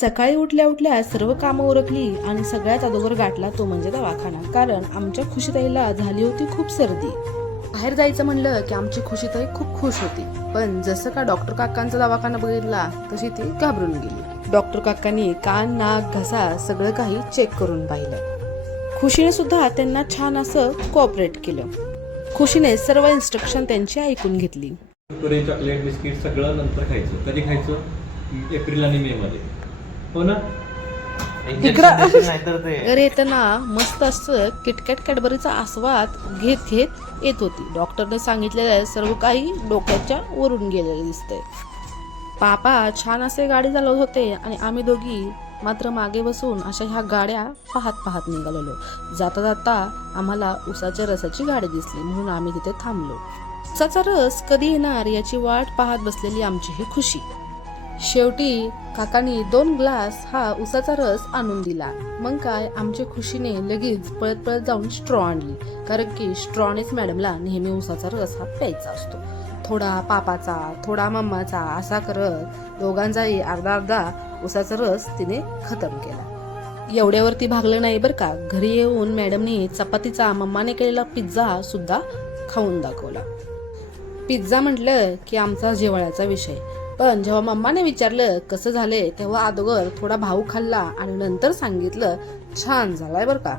सकाळी उठल्या उठल्या सर्व कामं उरकली आणि सगळ्यात अगोदर गाठला तो म्हणजे दवाखाना. कारण आमच्या खुशीताईला झाली होती खूप सर्दी. बाहेर जायचं म्हणलं की आमची खुशीताई खूप खुश होती, पण जसं का डॉक्टर काकांचा दवाखाना बघितला तशी ती घाबरून गेली. डॉक्टर काकांनी कान नाक घसा सगळं काही चेक करून पाहिलं. खुशीने सुद्धा त्यांना छान असं कोऑपरेट केलं. खुशीने सर्व इन्स्ट्रक्शन त्यांची ऐकून घेतली. कुरकुरे चॉकलेट बिस्किट सगळं नंतर खायचं. कधी खायचं? एप्रिल आणि मे मध्ये, हो ना? घरी येताना मस्त असं किटकॅट कॅडबरीचा आस्वाद घेत घेत येत होती. डॉक्टरने सांगितलेलं सर्व काही डोक्याच्या वरून गेलेलं दिसतंय. पापा छान असे गाडी चालवत होते आणि आम्ही दोघी मात्र मागे बसून अशा ह्या गाड्या पाहत पाहत निघालेलो. जाता जाता आम्हाला उसाच्या रसाची गाडी दिसली, म्हणून आम्ही तिथे थांबलो. उसाचा रस कधी येणार याची वाट पाहत बसलेली आमची ही खुशी. शेवटी काकांनी 2 ग्लास हा उसाचा रस आणून दिला. मग काय, आमच्या खुशीने लगेच पळत पळत जाऊन स्ट्रॉ आणली, कारण की स्ट्रॉनेच मॅडमला नेहमी उसाचा रस हा प्यायचा असतो. थोडा पापाचा थोडा मम्माचा असा करत दोघांचाही अर्धा अर्धा उसाचा रस तिने खतम केला. एवढ्यावरती भागलं नाही बरं का. घरी येऊन मॅडमने चपातीचा मम्माने केलेला पिझ्झा सुद्धा खाऊन दाखवला. पिझ्झा म्हटलं की आमचा जिव्हाळ्याचा विषय, पण जेव्हा मम्माने विचारलं कसं झाले तेव्हा अगोदर थोडा भाऊ खाल्ला आणि नंतर सांगितलं छान झालाय बरं का.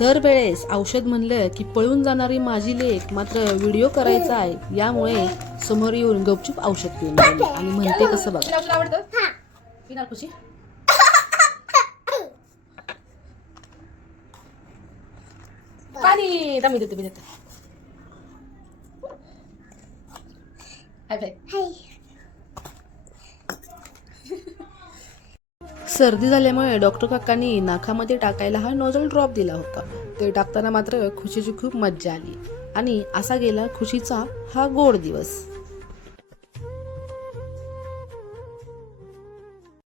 दरवेळेस औषध म्हणलं की पळून जाणारी माझी लेक मात्र व्हिडिओ करायचा आहे, यामुळे समोर येऊन गपचूप औषध पिऊन गेली आणि म्हणते कसं बघ. पिणार खुशी? पाणी मी देते मी देते. सर्दी झाल्यामुळे डॉक्टर काकांनी नाकामध्ये टाकायला हा नोझल ड्रॉप दिला होता. ते टाकताना मात्र खुशीची खूप मज्जा आली आणि असा गेला खुशीचा हा गोड दिवस.